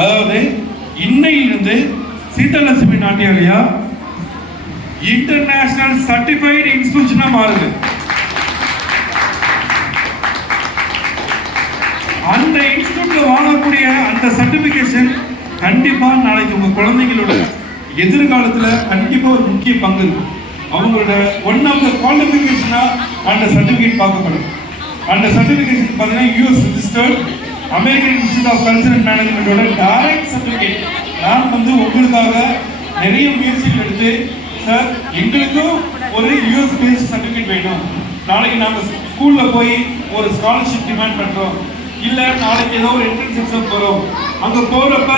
அதாவது இன்னையிலிருந்து சீதலட்சுமி Natyalaya international certified இன்ஸ்டிடியூஷனா மாறுது. அந்த இன்ஸ்டிடியூட்ல வாங்கக்கூடிய அந்த சர்டிபிகேஷன் கண்டிப்பா நாளைக்கு உங்க குழந்தைங்களோட எதிர்காலத்துல கண்டிப்பா ஒரு முக்கிய பங்கு இருக்கும். அவங்களோட ஒன் ஆஃப் த குவாலிஃபிகேஷனா அந்த சர்டிபிகேட் பார்க்கப்படும். அந்த சர்டிபிகேஷன் பார்த்தீங்கன்னா US registered American institute of culture and மேனேஜ்மெண்டோட டைரக்ட் சர்டிபிகேட். நான் உங்களுக்காக நிறைய முயற்சிகள் எடுத்து சார் எங்களுக்கும் ஒரு யூஎஸ் பேஸ்ட் சர்டிபிகேட் வேணும், நாளைக்கு நாங்கள் ஸ்கூலில் போய் ஒரு ஸ்காலர்ஷிப் டிமாண்ட் பண்ணுறோம், இல்லை நாளைக்கு ஏதோ ஒரு என்ட்ரன்ஸ் எக்ஸாம் போகிறோம், அங்கே போகிறப்ப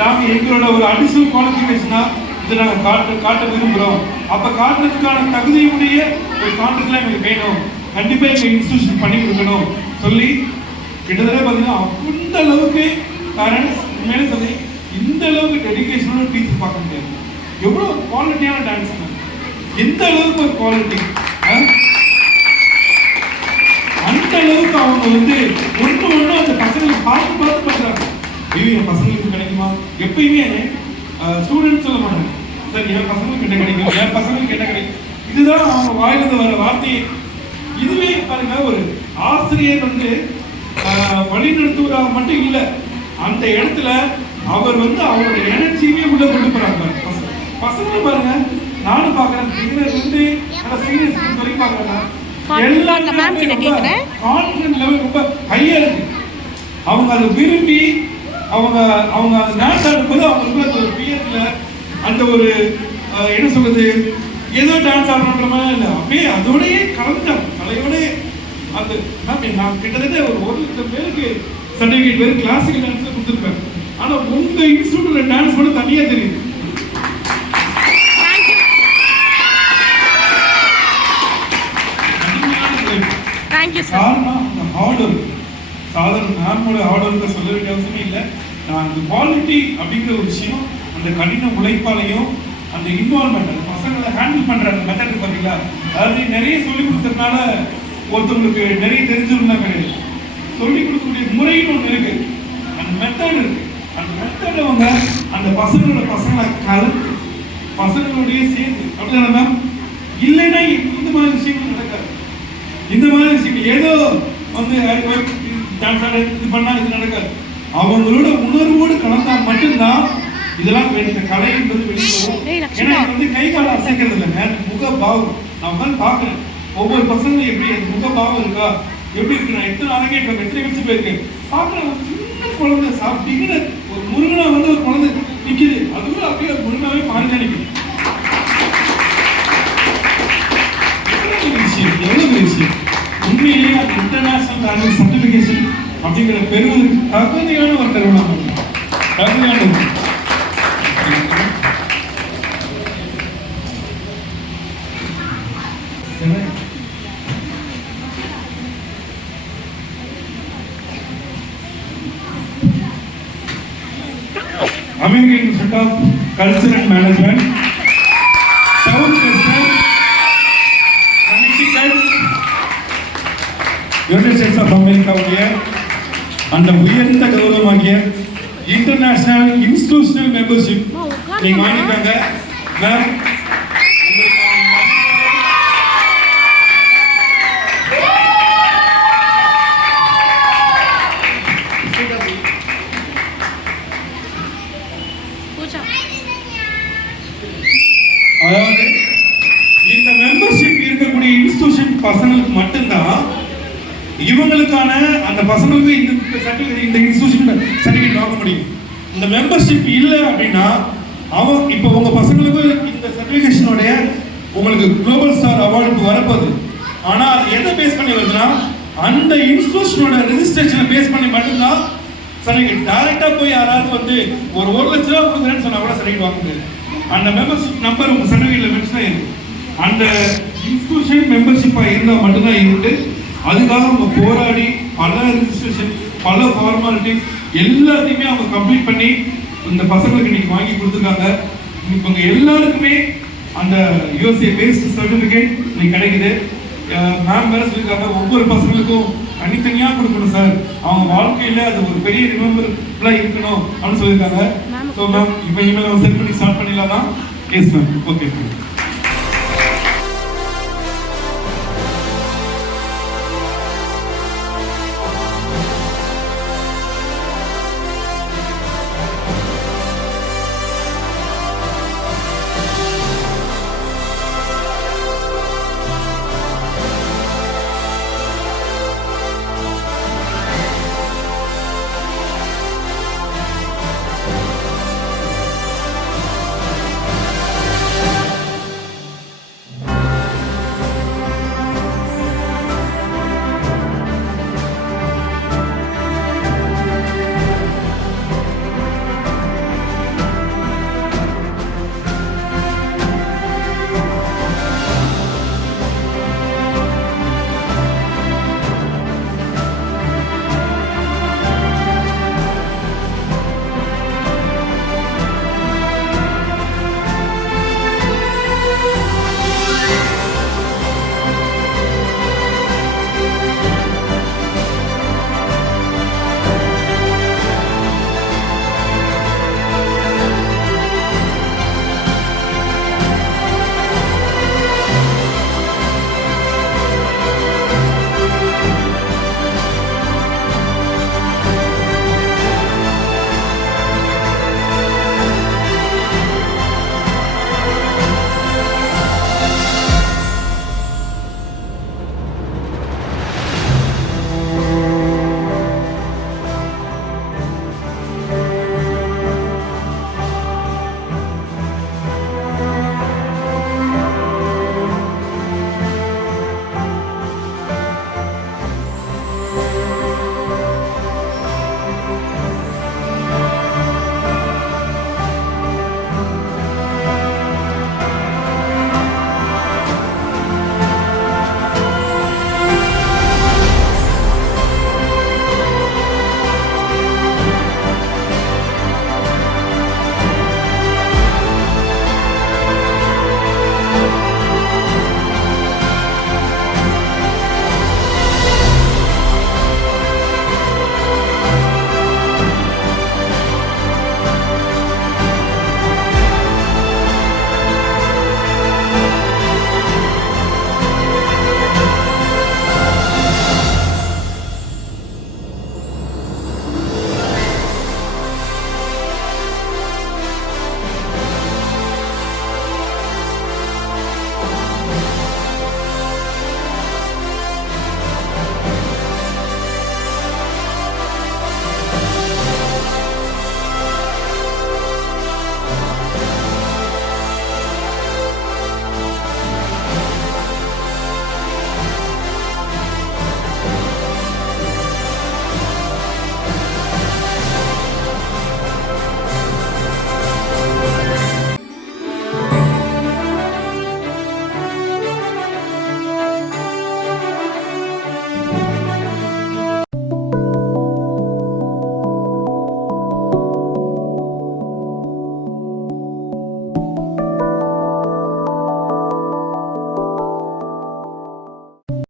நாங்கள் எங்களோட ஒரு அடிஷனல் குவாலிஃபிகேஷனாக இதை நாங்கள் காட்ட விரும்புகிறோம், அப்போ காட்டுறதுக்கான தகுதியுடைய ஒரு கான்ட்ராக்ட்லாம் எங்களுக்கு வேணும், கண்டிப்பாக எங்கள் இன்ஸ்டியூஷன் பண்ணி கொடுக்கணும் சொல்லி கிட்டத்தட்ட பார்த்தீங்கன்னா அந்த அளவுக்கு பேரண்ட்ஸ் உண்மையிலே சொல்லி இந்த அளவுக்கு டெடிகேஷனோட டீச்சர் பார்க்க முடியாது. எவ்வளோ குவாலிட்டியான டான்ஸ், எந்த அளவுக்கு ஒரு குவாலிட்டி, அந்த அளவுக்கு அவங்க ஒன்று அந்த பசங்களுக்கு பார்த்து பண்ணுறாங்க. ஐயோ என் பசங்களுக்கு கிடைக்குமா, எப்பயுமே ஸ்டூடெண்ட் சொல்ல மாட்டாங்க சார் என் பசங்களுக்கு என்ன கிடைக்கும், என் பசங்களுக்கு என்ன கிடைக்கும், இதுதான் அவங்க வாயிலிருந்து வர வார்த்தையை. இதுவே பாருங்க, ஒரு ஆசிரியர் வழி நடத்துவதாக மட்டும் இல்லை, அந்த இடத்துல அவர் அவரோட எனர்ஜியுமே உள்ள கொண்டு போறாங்க. பசங்களும் பாருங்க, நானும் பாக்குறேன், சீனியர்ஸ் வரைக்கும் பாக்குறேன், கான்ஃபிடன்ட் லெவல் ரொம்ப ஹையா இருக்கு. அவங்க அதை விரும்பி அவங்க அதை டான்ஸ் ஆடும்போது அவங்களுக்கு ஒரு பிஎஸ்ல அந்த ஒரு என்ன சொல்றது, ஏதோ டான்ஸ் ஆடணுன்ற மாதிரி இல்லை, அப்படியே அதோடய கலந்துட்டாங்க கலையோட. அந்த நான் கிட்டத்தட்ட ஒரு 1,00,000 பேருக்கு சர்டிஃபிகேட் பேர் கிளாசிக்கல் டான்ஸ்ல கொடுத்துருப்பேன். ஆனா உங்க இன்ஸ்டிடியூட்ல டான்ஸ் கூட தனியா தெரியுது. காரணம் அந்த ஹார்ட் ஒர்க். சாதாரண நார்மலோட ஹார்ட் ஒர்க்கை சொல்ல வேண்டிய அவசியமே இல்லை. நான் அந்த குவாலிட்டி அப்படிங்கிற ஒரு விஷயம், அந்த கடின உழைப்பாலையும் அந்த இன்வால்மெண்ட், அந்த பசங்களை ஹேண்டில் பண்ற அந்த மெத்தட் பார்த்தீங்களா, அதாவது நிறைய சொல்லிக் கொடுத்ததுனால ஒருத்தவங்களுக்கு நிறைய தெரிஞ்சிருந்தா கிடையாது. சொல்லிக் கொடுக்கக்கூடிய முறைன்னு ஒன்று இருக்கு, அந்த மெத்தட் இருக்கு. அந்த மெத்தட் அந்த பசங்களை கலந்து பசங்களுடைய சேர்ந்து அப்படின்னா இல்லைன்னா இந்த மாதிரி விஷயங்கள் நடக்காது. இந்த மாதிரி விஷயங்கள் ஏதோ இது பண்ணா இது நடக்காது. அவங்களோட உணர்வோடு கலந்தால் மட்டும்தான் இதெல்லாம் இந்த கலை என்பது வெளியே வரும். ஏன்னா கை கால அசைக்கிறது இல்லைங்க, முக பாவம். நான் தான் பார்க்குறேன் ஒவ்வொரு பசங்களும் எப்படி அந்த முக பாவம் இருக்கா, எப்படி இருக்கு, நான் எத்தனை அரங்கேற்றம் எத்தனை வச்சு போயிருக்கேன் பார்க்குறேன். சின்ன குழந்தை சாப்பிட்டீங்கன்னு ஒரு முருகனா ஒரு குழந்தை நிற்கிது, அதுவும் அப்படியே முருகனாவே பாருங்க நிற்குது. எவ்வளவு விஷயம் உண்மையிலேயே அந்த இன்டர்நேஷனல் சர்டிபிகேஷன் அப்படிங்கிற பெறுவதற்கு தகுதியான ஒரு நிறுவனம், தகுதியான American Institute of Culture and Management, Southwestern, Connecticut, United States of America உடைய அந்த உயர்ந்த கௌரவமாகிய இன்டர்நேஷனல் இன்ஸ்டிடியூஷனல் மெம்பர்ஷிப் நீங்க வாங்கிட்டாங்க. மேம் அதாவது இந்த மெம்பர்ஷிப் இருக்கக்கூடிய இன்ஸ்டிடியூஷன் பசங்களுக்கு மட்டும்தான் இவங்களுக்கான அந்த பசங்களுக்கு இந்த இன்ஸ்டிடியூஷன் சர்டிஃபிகேட் வாங்க முடியும். இந்த மெம்பர்ஷிப் இல்லை அப்படின்னா இப்போ உங்க பசங்களுக்கு இந்த சர்டிஃபிகேஷனுடைய உங்களுக்கு குளோபல் ஸ்டார் அவார்டு வரப்போகுது. ஆனால் அது எதை பேஸ் பண்ணி வருதுன்னா அந்த இன்ஸ்டிடியூஷனோட ரெஜிஸ்ட்ரேஷனை பேஸ் பண்ணி மட்டும்தான் சர்டிஃபிகேட். டைரக்டா போய் யாராவது ஒரு 1,00,000 ரூபா கொடுக்குறேன்னு சொன்னா கூட சர்டிஃபிகேட் வாங்க முடியாது. அந்த மெம்பர்ஷிப் நம்பர் உங்க சர்டிஃபிகேட்ல மென்ஷன் ஆயிருக்கு. அந்த இன்ஸ்டிடியூஷன் மெம்பர்ஷிப்பா இருந்தால் மட்டும்தான் இருக்கு. அதுக்காக அவங்க போராடி பல ரெஜிஸ்ட்ரேஷன், பல ஃபார்மாலிட்டிஸ் எல்லாத்தையுமே அவங்க கம்ப்ளீட் பண்ணி இந்த பசங்களுக்கு இன்னைக்கு வாங்கி கொடுத்துருக்காங்க. இவங்க எல்லாருக்குமே அந்த யூஎஸ்ஏ பேஸ்ட் சர்டிஃபிகேட் இன்னைக்கு கிடைக்குது. மேம் வேற சொல்லியிருக்காங்க, ஒவ்வொரு பசங்களுக்கும் தனித்தனியா கொடுக்கணும் சார், அவங்க வாழ்க்கையில அது ஒரு பெரிய ரிமெம்பர்ல இருக்கணும் அப்படின்னு சொல்லியிருக்காங்க. ஸோ மேம் இப்போ இமெயில் சென்ட் பண்ணி ஸ்டார்ட் பண்ணிடலாம். Yes ma'am, okay ma'am.